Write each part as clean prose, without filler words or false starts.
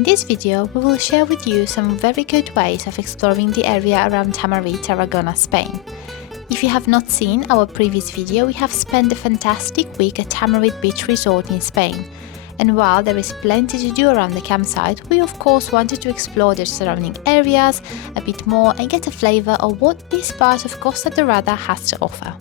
In this video, we will share with you some very good ways of exploring the area around Tamarit, Tarragona, Spain. If you have not seen our previous video, we have spent a fantastic week at Tamarit Beach Resort in Spain. And while there is plenty to do around the campsite, we of course wanted to explore the surrounding areas a bit more and get a flavour of what this part of Costa Dorada has to offer.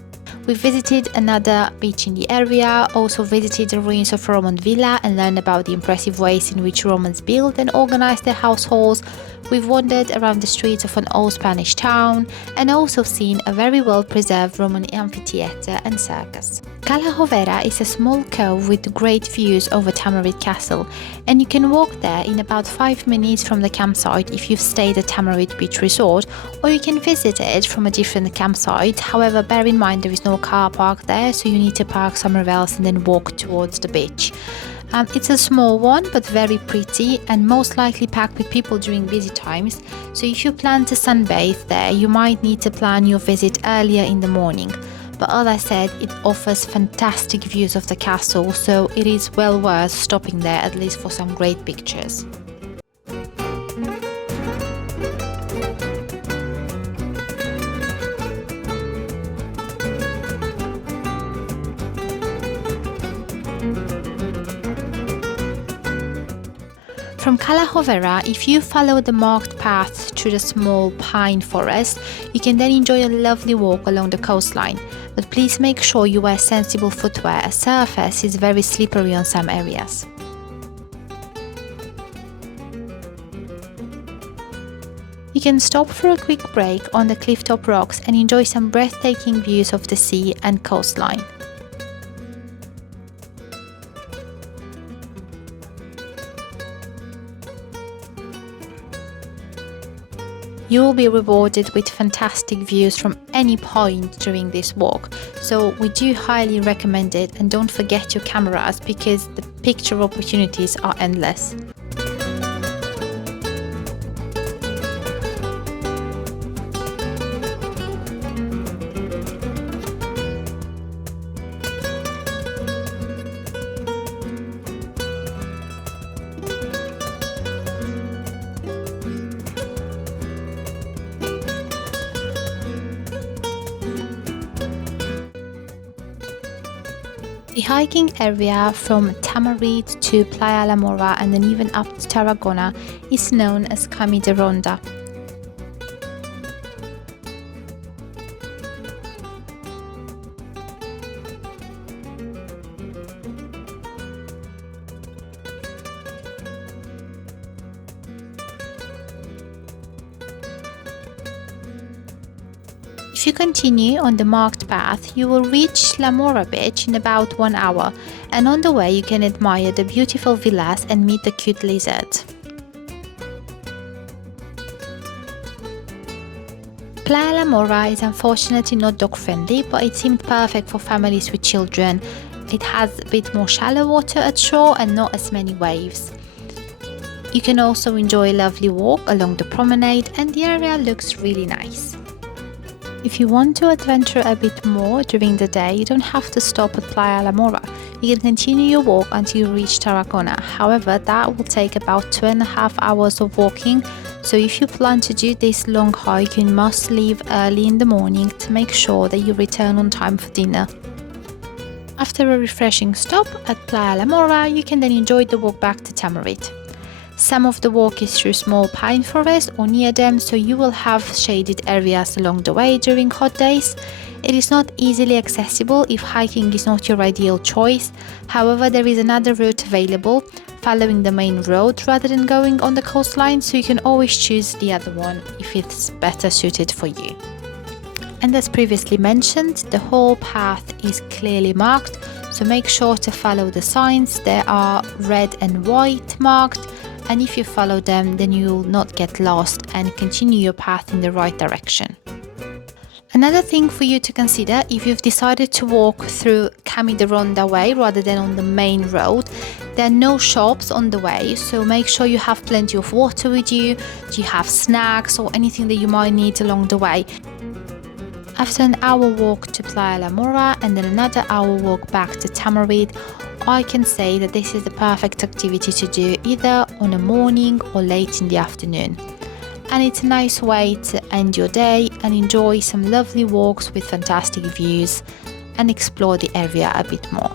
We visited another beach in the area, also visited the ruins of a Roman villa and learned about the impressive ways in which Romans built and organized their households. We've wandered around the streets of an old Spanish town and also seen a very well preserved Roman amphitheater and circus. Cala Rovera is a small cove with great views over Tamarit Castle, and you can walk there in about 5 minutes from the campsite if you've stayed at Tamarit Beach Resort, or you can visit it from a different campsite. However, bear in mind there is no car park there, so you need to park somewhere else and then walk towards the beach. It's a small one but very pretty and most likely packed with people during busy times, so if you plan to sunbathe there you might need to plan your visit earlier in the morning. But as I said, it offers fantastic views of the castle, so it is well worth stopping there at least for some great pictures. From Cala Rovera, if you follow the marked path through the small pine forest, you can then enjoy a lovely walk along the coastline. But please make sure you wear sensible footwear, as surface is very slippery on some areas. You can stop for a quick break on the clifftop rocks and enjoy some breathtaking views of the sea and coastline. You will be rewarded with fantastic views from any point during this walk, so we do highly recommend it, and don't forget your cameras because the picture opportunities are endless. The hiking area from Tamarit to Playa Mora and then even up to Tarragona is known as Cami de Ronda. If you continue on the marked path, you will reach La Mora beach in about 1 hour, and on the way you can admire the beautiful villas and meet the cute lizards. Playa La Mora is unfortunately not dog friendly, but it seemed perfect for families with children. It has a bit more shallow water at shore and not as many waves. You can also enjoy a lovely walk along the promenade, and the area looks really nice. If you want to adventure a bit more during the day, you don't have to stop at Playa La Mora. You can continue your walk until you reach Tarragona. However, that will take about 2.5 hours of walking, so if you plan to do this long hike, you must leave early in the morning to make sure that you return on time for dinner. After a refreshing stop at Playa La Mora, you can then enjoy the walk back to Tamarit. Some of the walk is through small pine forests or near them, so you will have shaded areas along the way during hot days. It is not easily accessible if hiking is not your ideal choice. However, there is another route available, following the main road rather than going on the coastline, so you can always choose the other one if it's better suited for you. And as previously mentioned, the whole path is clearly marked, so make sure to follow the signs. They are red and white marked, and if you follow them, then you will not get lost and continue your path in the right direction. Another thing for you to consider if you've decided to walk through Cami de Ronda way rather than on the main road, there are no shops on the way, so make sure you have plenty of water with you, do you have snacks or anything that you might need along the way. After an hour walk to Playa La Mora and then another hour walk back to Tamarit, I can say that this is the perfect activity to do either on a morning or late in the afternoon. And it's a nice way to end your day and enjoy some lovely walks with fantastic views and explore the area a bit more.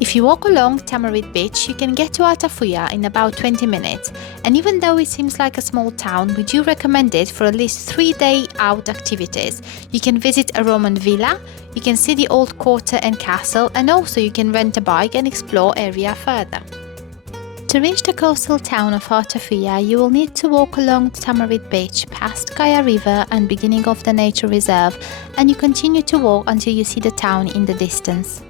If you walk along Tamarit Beach, you can get to Altafulla in about 20 minutes, and even though it seems like a small town, we do recommend it for at least 3-day out activities. You can visit a Roman villa, you can see the old Costa and castle, and also you can rent a bike and explore area further. To reach the coastal town of Altafulla, you will need to walk along Tamarit Beach, past Kaya River and beginning of the nature reserve, and you continue to walk until you see the town in the distance.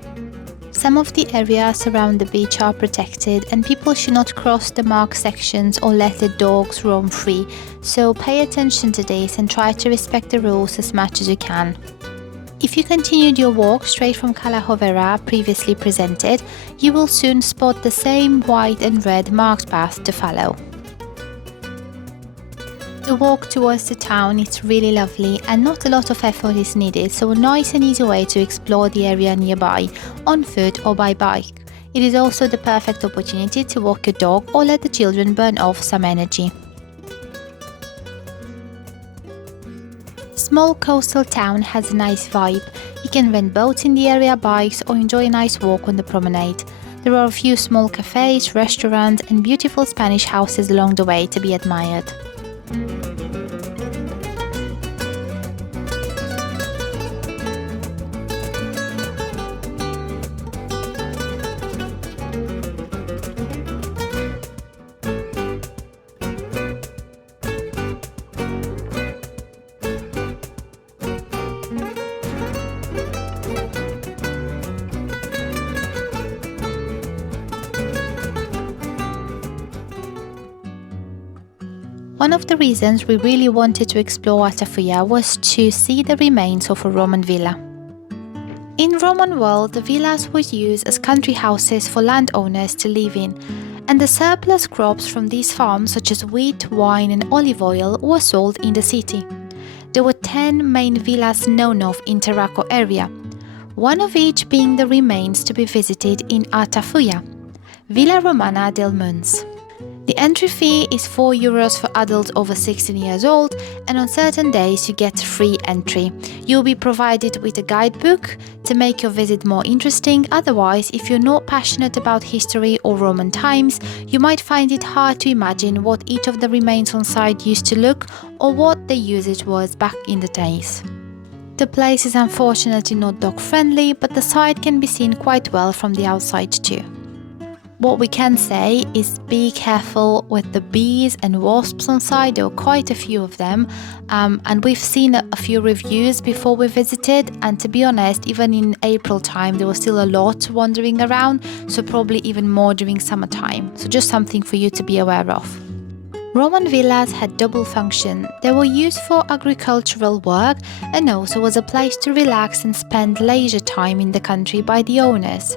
Some of the areas around the beach are protected and people should not cross the marked sections or let the dogs roam free, so pay attention to this and try to respect the rules as much as you can. If you continued your walk straight from Cala Hovera previously presented, you will soon spot the same white and red marked path to follow. The walk towards the town is really lovely and not a lot of effort is needed, so a nice and easy way to explore the area nearby, on foot or by bike. It is also the perfect opportunity to walk your dog or let the children burn off some energy. Small coastal town has a nice vibe. You can rent boats in the area, bikes, or enjoy a nice walk on the promenade. There are a few small cafes, restaurants and beautiful Spanish houses along the way to be admired. One of the reasons we really wanted to explore Altafulla was to see the remains of a Roman villa. In Roman world, the villas were used as country houses for landowners to live in, and the surplus crops from these farms such as wheat, wine and olive oil were sold in the city. There were 10 main villas known of in Tarragona area, one of each being the remains to be visited in Altafulla, Villa Romana dels Munts. The entry fee is €4 for adults over 16 years old, and on certain days you get free entry. You'll be provided with a guidebook to make your visit more interesting. Otherwise, if you're not passionate about history or Roman times, you might find it hard to imagine what each of the remains on site used to look or what the usage was back in the days. The place is unfortunately not dog friendly, but the site can be seen quite well from the outside too. What we can say is be careful with the bees and wasps on site. There were quite a few of them, and we've seen a few reviews before we visited, and to be honest, even in April time there was still a lot wandering around, so probably even more during summertime, so just something for you to be aware of. Roman villas had double function. They were used for agricultural work and also was a place to relax and spend leisure time in the country by the owners.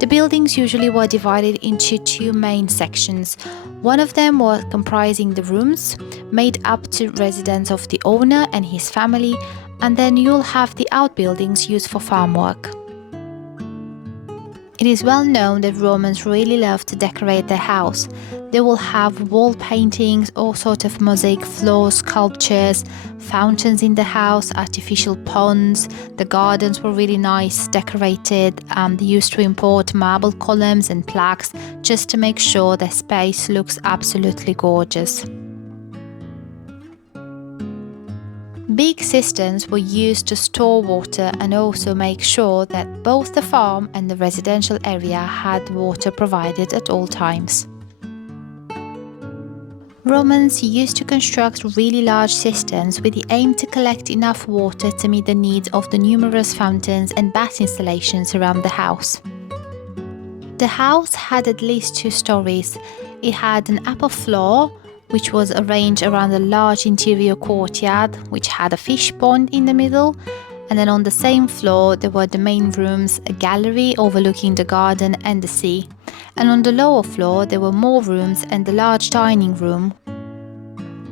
The buildings usually were divided into two main sections. One of them was comprising the rooms, made up to residence of the owner and his family, and then you'll have the outbuildings used for farm work. It is well known that Romans really love to decorate their house. They will have wall paintings, all sorts of mosaic floors, sculptures, fountains in the house, artificial ponds. The gardens were really nice, decorated. They used to import marble columns and plaques just to make sure the space looks absolutely gorgeous. Big cisterns were used to store water and also make sure that both the farm and the residential area had water provided at all times. Romans used to construct really large cisterns with the aim to collect enough water to meet the needs of the numerous fountains and bath installations around the house. The house had at least 2 stories. It had an upper floor, which was arranged around a large interior courtyard, which had a fish pond in the middle, and then on the same floor there were the main rooms, a gallery overlooking the garden and the sea, and on the lower floor there were more rooms and the large dining room.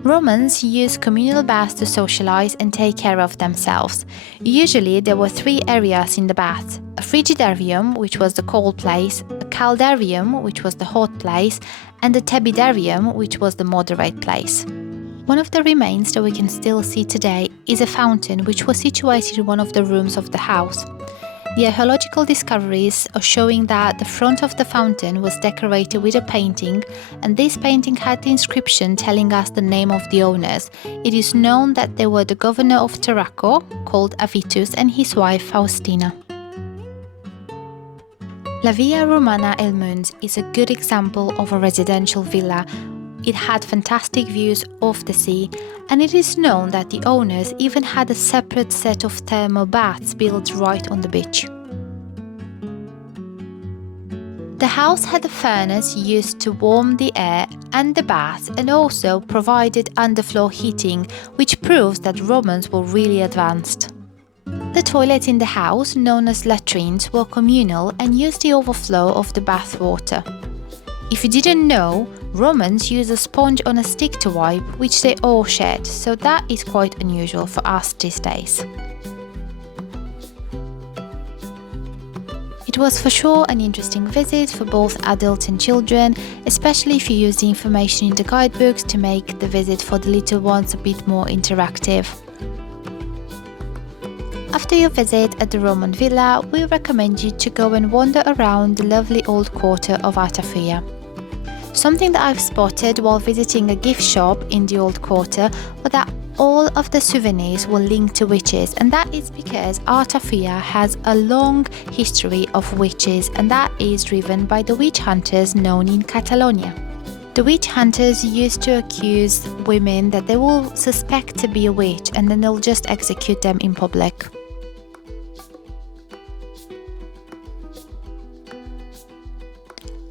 Romans used communal baths to socialize and take care of themselves. Usually there were 3 areas in the bath: a frigidarium, which was the cold place, a caldarium, which was the hot place, and a tepidarium, which was the moderate place. One of the remains that we can still see today is a fountain which was situated in one of the rooms of the house. The archaeological discoveries are showing that the front of the fountain was decorated with a painting, and this painting had the inscription telling us the name of the owners. It is known that they were the governor of Tarragona, called Avitus, and his wife Faustina. La Via Romana Els Munts is a good example of a residential villa. It had fantastic views of the sea, and it is known that the owners even had a separate set of thermal baths built right on the beach. The house had a furnace used to warm the air and the baths, and also provided underfloor heating, which proves that Romans were really advanced. The toilets in the house, known as latrines, were communal and used the overflow of the bath water. If you didn't know, Romans used a sponge on a stick to wipe, which they all shared, so that is quite unusual for us these days. It was for sure an interesting visit for both adults and children, especially if you use the information in the guidebooks to make the visit for the little ones a bit more interactive. After your visit at the Roman villa, we recommend you to go and wander around the lovely old quarter of Altafulla. Something that I've spotted while visiting a gift shop in the old quarter was that all of the souvenirs were linked to witches, and that is because Altafulla has a long history of witches, and that is driven by the witch hunters known in Catalonia. The witch hunters used to accuse women that they will suspect to be a witch, and then they'll just execute them in public.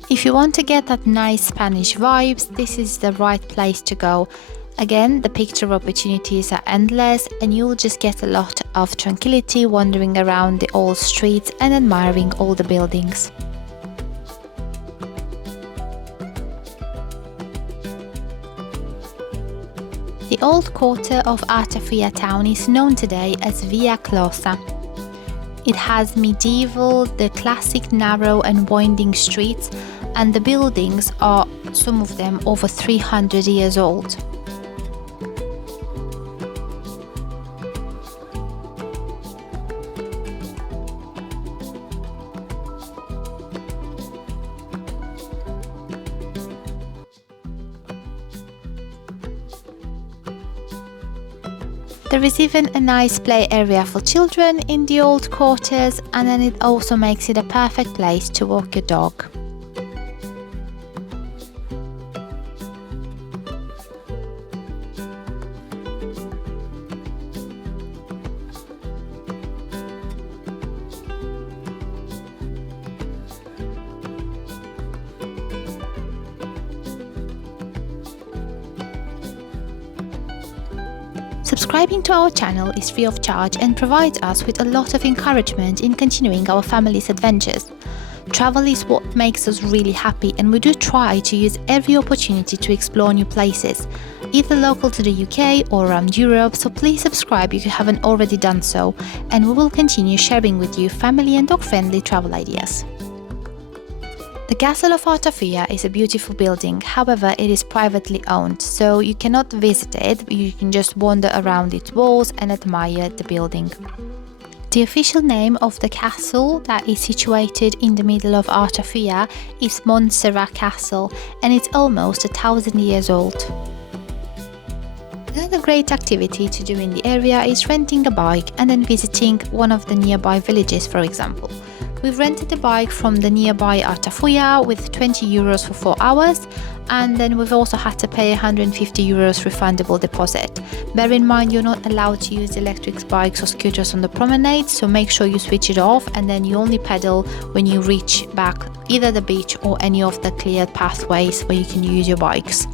If you want to get that nice Spanish vibes, this is the right place to go. Again, the picture opportunities are endless, and you'll just get a lot of tranquility wandering around the old streets and admiring all the buildings. The old quarter of Altafulla town is known today as Via Costa. It has medieval, the classic narrow and winding streets, and the buildings are, some of them, over 300 years old. There is even a nice play area for children in the old quarters, and then it also makes it a perfect place to walk your dog. Subscribing to our channel is free of charge and provides us with a lot of encouragement in continuing our family's adventures. Travel is what makes us really happy, and we do try to use every opportunity to explore new places, either local to the UK or around Europe, so please subscribe if you haven't already done so, and we will continue sharing with you family and dog-friendly travel ideas. The Castle of Altafulla is a beautiful building, however it is privately owned, so you cannot visit it, you can just wander around its walls and admire the building. The official name of the castle that is situated in the middle of Altafulla is Montserrat Castle, and it's almost 1,000 years old. Another great activity to do in the area is renting a bike and then visiting one of the nearby villages, for example. We've rented a bike from the nearby Altafulla with 20 euros for 4 hours, and then we've also had to pay 150 euros refundable deposit. Bear in mind you're not allowed to use electric bikes or scooters on the promenade, so make sure you switch it off, and then you only pedal when you reach back either the beach or any of the cleared pathways where you can use your bikes.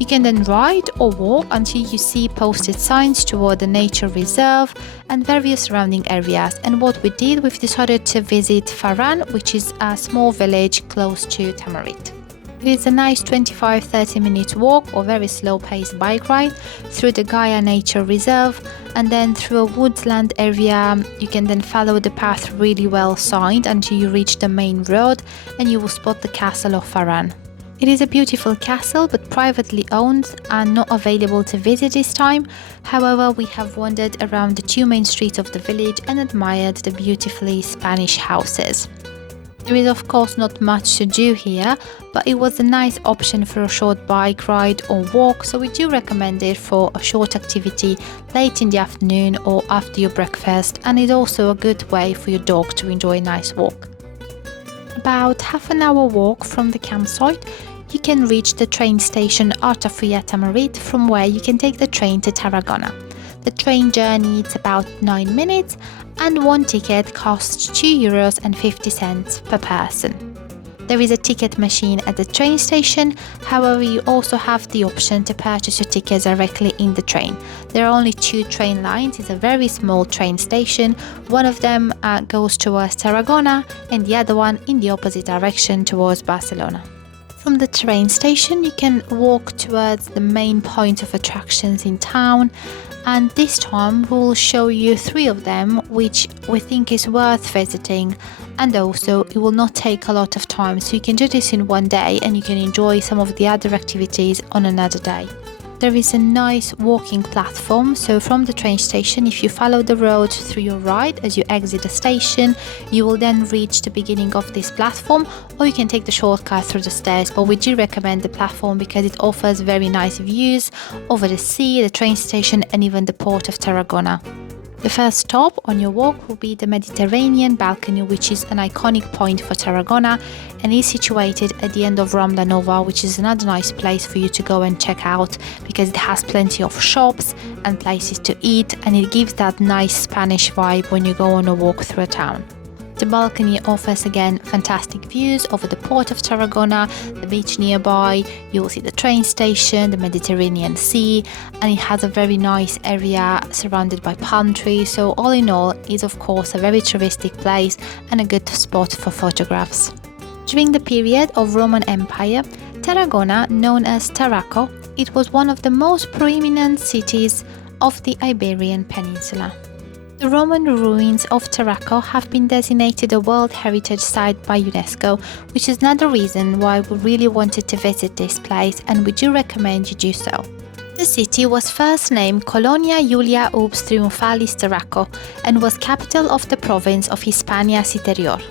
You can then ride or walk until you see posted signs toward the nature reserve and various surrounding areas. And what we did, we've decided to visit Ferran, which is a small village close to Tamarit. It is a nice 25-30 minute walk or very slow paced bike ride through the Gaia Nature Reserve, and then through a woodland area. You can then follow the path really well signed until you reach the main road and you will spot the castle of Ferran. It is a beautiful castle but privately owned and not available to visit this time. However, we have wandered around the two main streets of the village and admired the beautifully Spanish houses. There is of course not much to do here, but it was a nice option for a short bike ride or walk, so we do recommend it for a short activity late in the afternoon or after your breakfast, and it's also a good way for your dog to enjoy a nice walk. About half an hour walk from the campsite, you can reach the train station Altafulla Tamarit, from where you can take the train to Tarragona. The train journey is about 9 minutes and one ticket costs €2.50 per person. There is a ticket machine at the train station, however you also have the option to purchase your tickets directly in the train. There are only 2 train lines, it's a very small train station. One of them goes towards Tarragona and the other one in the opposite direction towards Barcelona. From the train station you can walk towards the main point of attractions in town, and this time we'll show you 3 of them which we think is worth visiting, and also it will not take a lot of time, so you can do this in one day and you can enjoy some of the other activities on another day. There is a nice walking platform, so from the train station, if you follow the road through your right as you exit the station, you will then reach the beginning of this platform, or you can take the shortcut through the stairs, but we do recommend the platform because it offers very nice views over the sea, the train station and even the port of Tarragona. The first stop on your walk will be the Mediterranean balcony, which is an iconic point for Tarragona and is situated at the end of Ronda Nova, which is another nice place for you to go and check out because it has plenty of shops and places to eat, and it gives that nice Spanish vibe when you go on a walk through a town. The balcony offers again fantastic views over the port of Tarragona, the beach nearby, you will see the train station, the Mediterranean Sea, and it has a very nice area surrounded by palm trees, so all in all is of course a very touristic place and a good spot for photographs. During the period of Roman Empire, Tarragona, known as Tarraco, it was one of the most prominent cities of the Iberian Peninsula. The Roman ruins of Tarraco have been designated a World Heritage Site by UNESCO, which is another reason why we really wanted to visit this place, and we do recommend you do so. The city was first named Colonia Julia Urbs Triumphalis Tarraco and was capital of the province of Hispania Citerior.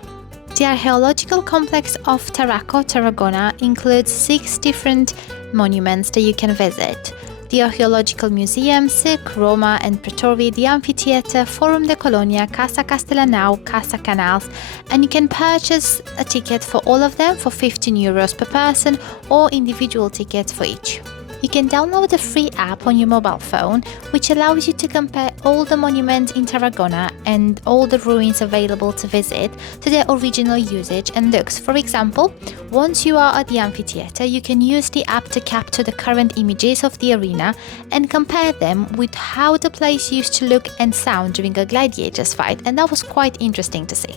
The archaeological complex of Tarraco, Tarragona includes 6 different monuments that you can visit. The Archaeological Museum, Circus, Roma and Pretori, the Amphitheatre, Forum de Colonia, Casa Castellanau, Casa Canals, and you can purchase a ticket for all of them for €15 per person or individual tickets for each. You can download a free app on your mobile phone which allows you to compare all the monuments in Tarragona and all the ruins available to visit to their original usage and looks. For example, once you are at the amphitheater, you can use the app to capture the current images of the arena and compare them with how the place used to look and sound during a gladiators fight, and that was quite interesting to see.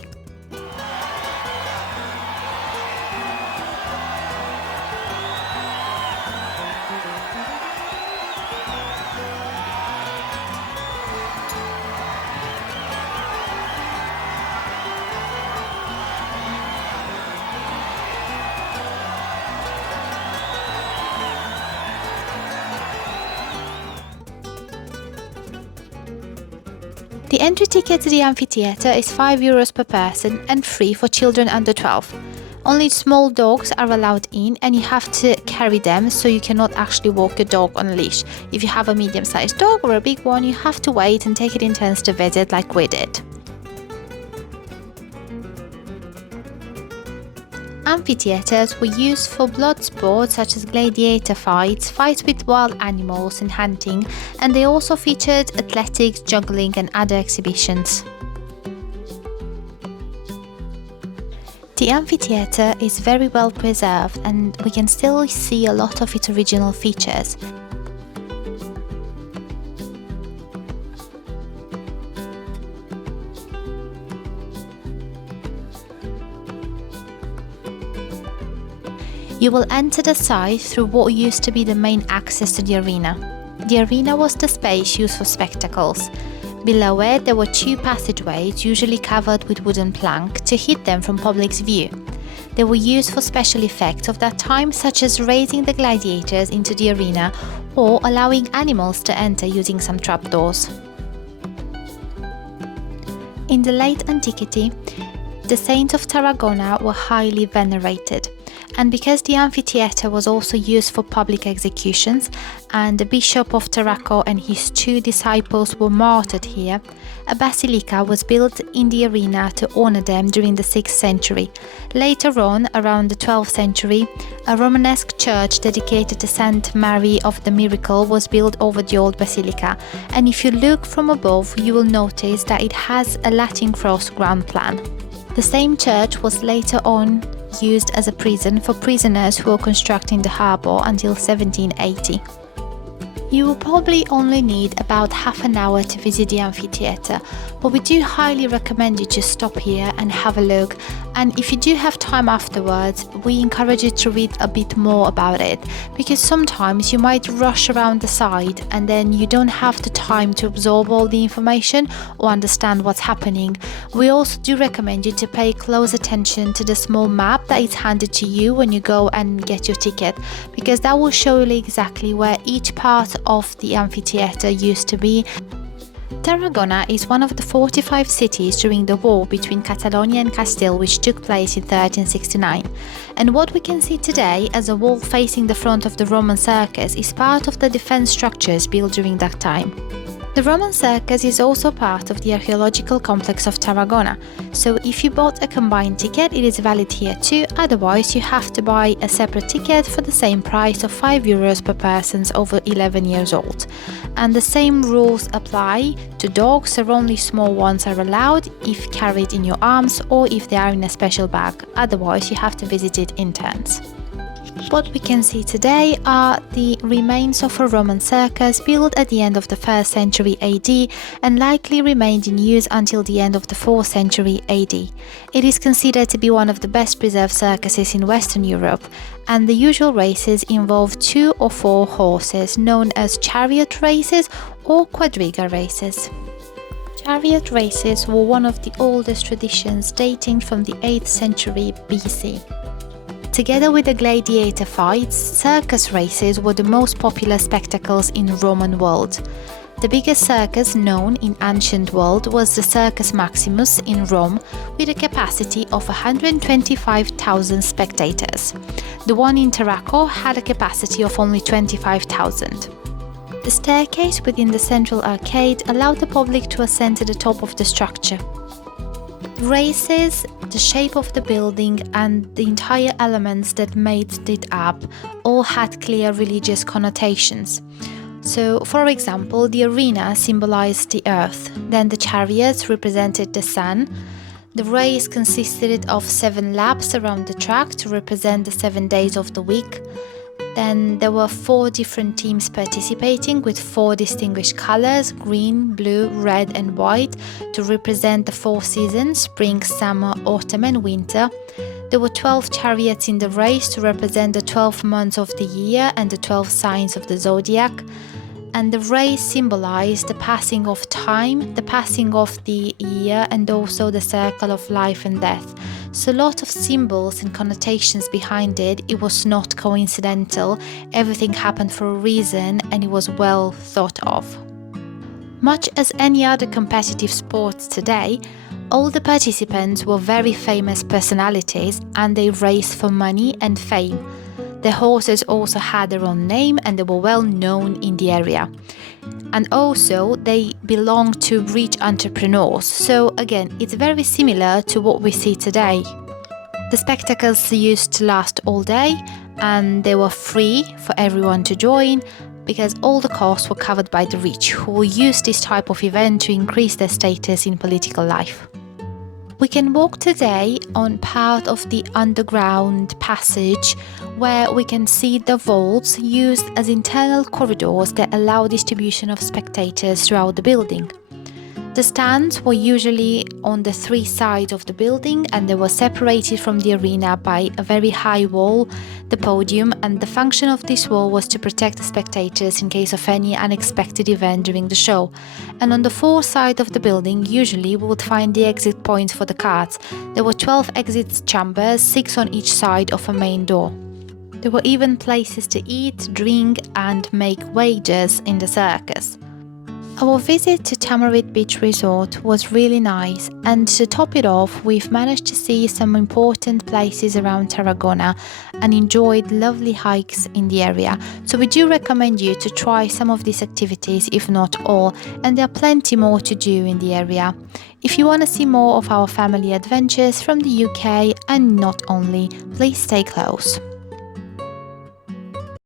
The entry ticket to the amphitheatre is €5 per person and free for children under 12. Only small dogs are allowed in and you have to carry them, so you cannot actually walk your dog on a leash. If you have a medium-sized dog or a big one, you have to wait and take it in turns to visit like we did. Amphitheatres were used for blood sports such as gladiator fights, fights with wild animals and hunting, and they also featured athletics, juggling and other exhibitions. The amphitheatre is very well preserved and we can still see a lot of its original features. You will enter the site through what used to be the main access to the arena. The arena was the space used for spectacles. Below it, there were two passageways, usually covered with wooden plank, to hid them from public's view. They were used for special effects of that time, such as raising the gladiators into the arena or allowing animals to enter using some trapdoors. In the late antiquity, the saints of Tarragona were highly venerated. And because the amphitheater was also used for public executions and the Bishop of Tarraco and his two disciples were martyred here, a basilica was built in the arena to honor them during the 6th century. Later on, around the 12th century, a Romanesque church dedicated to Saint Mary of the Miracle was built over the old basilica, and if you look from above, you will notice that it has a Latin cross ground plan. The same church was later on used as a prison for prisoners who were constructing the harbour until 1780. You will probably only need about half an hour to visit the amphitheatre, but we do highly recommend you to stop here and have a look, and if you do have time afterwards, we encourage you to read a bit more about it, because sometimes you might rush around the site and then you don't have the time to absorb all the information or understand what's happening. We also do recommend you to pay close attention to the small map that is handed to you when you go and get your ticket, because that will show you exactly where each part of the amphitheatre used to be. Tarragona is one of the 45 cities during the war between Catalonia and Castile, which took place in 1369. And what we can see today as a wall facing the front of the Roman Circus is part of the defense structures built during that time. The Roman Circus is also part of the archaeological complex of Tarragona, so if you bought a combined ticket, it is valid here too, otherwise you have to buy a separate ticket for the same price of €5 per person over 11 years old. And the same rules apply to dogs, so only small ones are allowed if carried in your arms or if they are in a special bag, otherwise you have to visit it in turns. What we can see today are the remains of a Roman circus built at the end of the 1st century AD and likely remained in use until the end of the 4th century AD. It is considered to be one of the best preserved circuses in Western Europe, and the usual races involve 2 or 4 horses, known as chariot races or quadriga races. Chariot races were one of the oldest traditions dating from the 8th century BC. Together with the gladiator fights, circus races were the most popular spectacles in the Roman world. The biggest circus known in ancient world was the Circus Maximus in Rome, with a capacity of 125,000 spectators. The one in Tarraco had a capacity of only 25,000. The staircase within the central arcade allowed the public to ascend to the top of the structure. Races, the shape of the building and the entire elements that made it up all had clear religious connotations. So, for example, the arena symbolized the earth, then the chariots represented the sun. The race consisted of 7 laps around the track to represent the 7 days of the week. Then there were 4 different teams participating with 4 distinguished colors: green, blue, red and white, to represent the 4 seasons: spring, summer, autumn and winter. There were 12 chariots in the race to represent the 12 months of the year and the 12 signs of the zodiac. And the race symbolized the passing of time, the passing of the year, and also the circle of life and death. So a lot of symbols and connotations behind it. It was not coincidental, everything happened for a reason and it was well thought of. Much as any other competitive sports today, all the participants were very famous personalities and they raced for money and fame. The horses also had their own name and they were well known in the area. And also they belonged to rich entrepreneurs. So again, it's very similar to what we see today. The spectacles used to last all day and they were free for everyone to join because all the costs were covered by the rich, who used this type of event to increase their status in political life. We can walk today on part of the underground passage where we can see the vaults used as internal corridors that allow distribution of spectators throughout the building. The stands were usually on the three sides of the building, and they were separated from the arena by a very high wall, the podium, and the function of this wall was to protect the spectators in case of any unexpected event during the show. And on the four sides of the building, usually we would find the exit points for the carts. There were 12 exit chambers, 6 on each side of a main door. There were even places to eat, drink, and make wagers in the circus. Our visit to Tamarit Beach Resort was really nice, and to top it off, we've managed to see some important places around Tarragona and enjoyed lovely hikes in the area. So we do recommend you to try some of these activities, if not all, and there are plenty more to do in the area. If you want to see more of our family adventures from the UK and not only, please stay close.